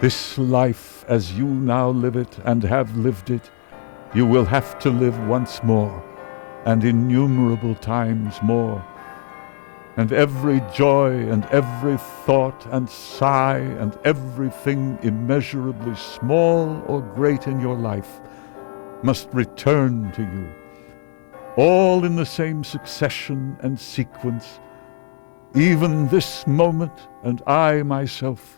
This life as you now live it and have lived it, you will have to live once more, and innumerable times more. And every joy and every thought and sigh and everything immeasurably small or great in your life must return to you, all in the same succession and sequence, even this moment and I myself.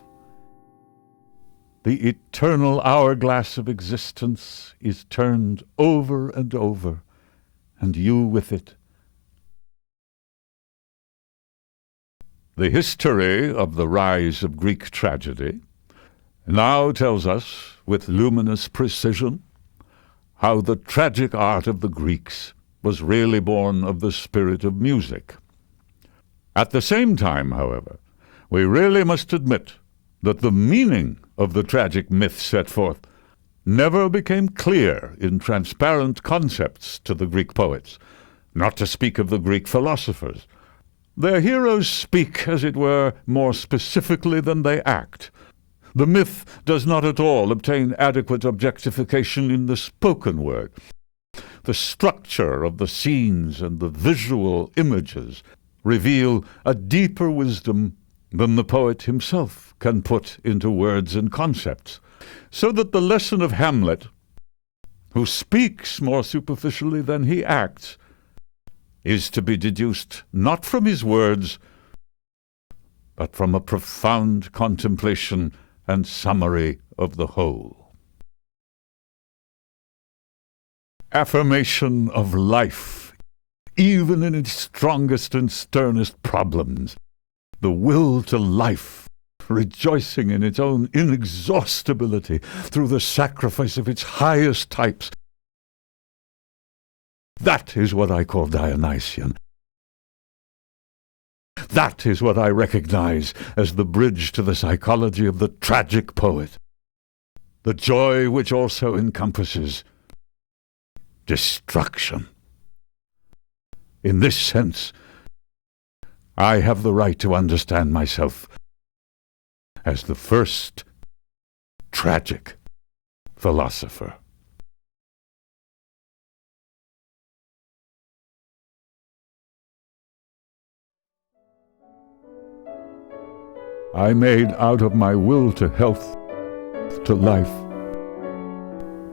The eternal hourglass of existence is turned over and over, and you with it. The history of the rise of Greek tragedy now tells us, with luminous precision, how the tragic art of the Greeks was really born of the spirit of music. At the same time, however, we really must admit that the meaning of the tragic myth set forth never became clear in transparent concepts to the Greek poets, not to speak of the Greek philosophers. Their heroes speak, as it were, more specifically than they act. The myth does not at all obtain adequate objectification in the spoken word. The structure of the scenes and the visual images reveal a deeper wisdom than the poet himself can put into words and concepts, so that the lesson of Hamlet, who speaks more superficially than he acts, is to be deduced not from his words, but from a profound contemplation and summary of the whole. Affirmation of life, even in its strongest and sternest problems, the will to life, rejoicing in its own inexhaustibility through the sacrifice of its highest types. That is what I call Dionysian. That is what I recognize as the bridge to the psychology of the tragic poet, the joy which also encompasses destruction. In this sense, I have the right to understand myself as the first tragic philosopher. I made out of my will to health, to life,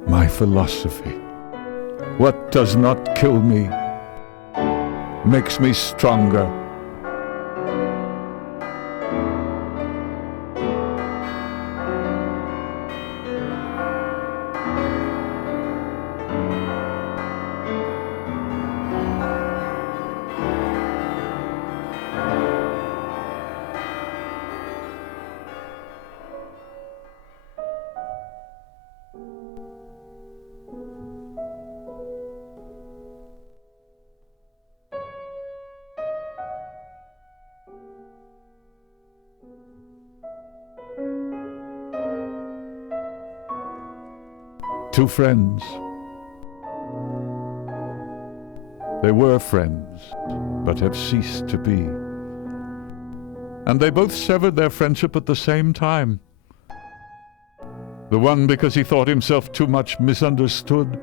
my philosophy. What does not kill me makes me stronger. Two friends. They were friends, but have ceased to be. And they both severed their friendship at the same time. The one because he thought himself too much misunderstood.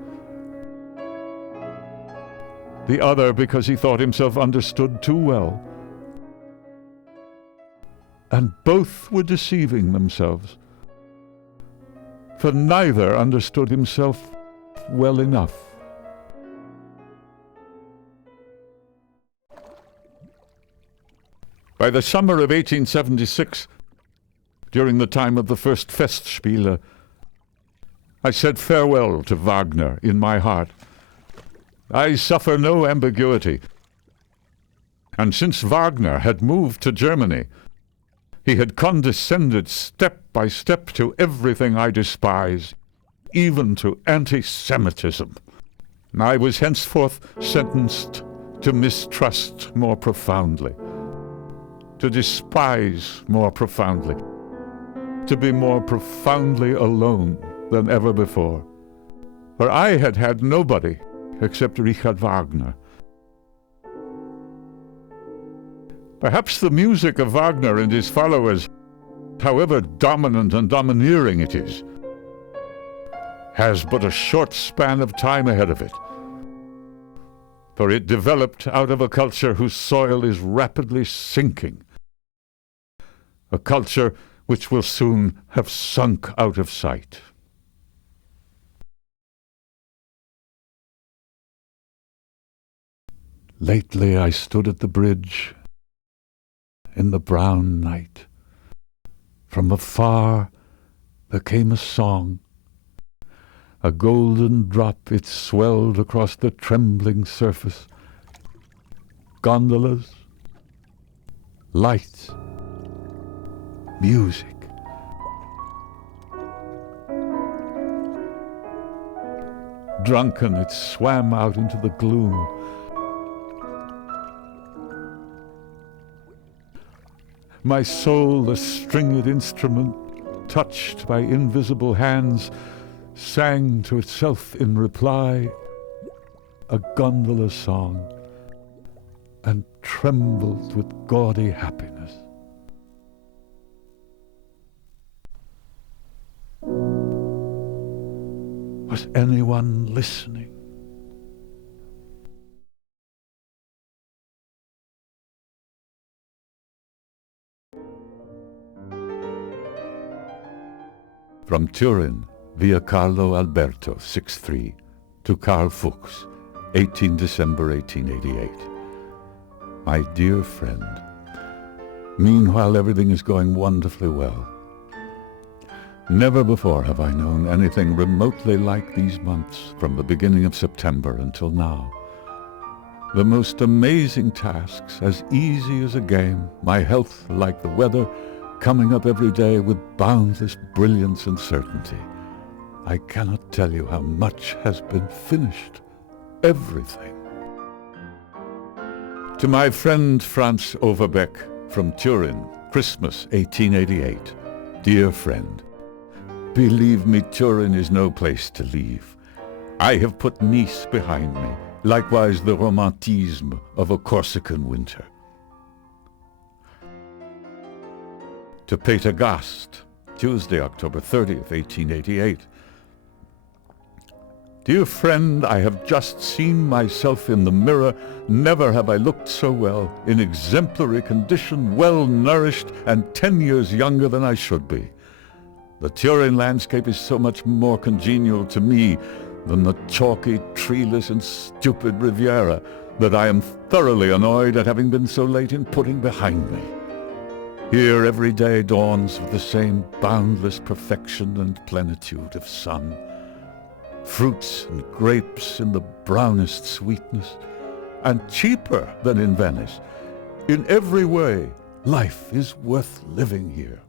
The other because he thought himself understood too well. And both were deceiving themselves, for neither understood himself well enough. By the summer of 1876, during the time of the first Festspiele, I said farewell to Wagner in my heart. I suffer no ambiguity. And since Wagner had moved to Germany, he had condescended step by step to everything I despise, even to anti-Semitism. I was henceforth sentenced to mistrust more profoundly, to despise more profoundly, to be more profoundly alone than ever before. For I had had nobody except Richard Wagner. Perhaps the music of Wagner and his followers however dominant and domineering it is, has but a short span of time ahead of it. For it developed out of a culture whose soil is rapidly sinking, a culture which will soon have sunk out of sight. Lately I stood at the bridge in the brown night. From afar there came a song. A golden drop it swelled across the trembling surface. Gondolas, lights, music. Drunken, it swam out into the gloom. My soul, a stringed instrument, touched by invisible hands, sang to itself in reply a gondola song, and trembled with gaudy happiness. Was anyone listening? From Turin, via Carlo Alberto, 6-3, to Carl Fuchs, 18 December 1888. My dear friend, meanwhile everything is going wonderfully well. Never before have I known anything remotely like these months, from the beginning of September until now. The most amazing tasks, as easy as a game, my health like the weather, coming up every day with boundless brilliance and certainty. I cannot tell you how much has been finished. Everything. To my friend Franz Overbeck from Turin, Christmas 1888. Dear friend, believe me, Turin is no place to leave. I have put Nice behind me, likewise the romantisme of a Corsican winter. To Peter Gast, Tuesday, October 30th, 1888. Dear friend, I have just seen myself in the mirror. Never have I looked so well, in exemplary condition, well nourished, and 10 years younger than I should be. The Turin landscape is so much more congenial to me than the chalky, treeless, and stupid Riviera that I am thoroughly annoyed at having been so late in putting behind me. Here every day dawns with the same boundless perfection and plenitude of sun. Fruits and grapes in the brownest sweetness, and cheaper than in Venice. In every way, life is worth living here.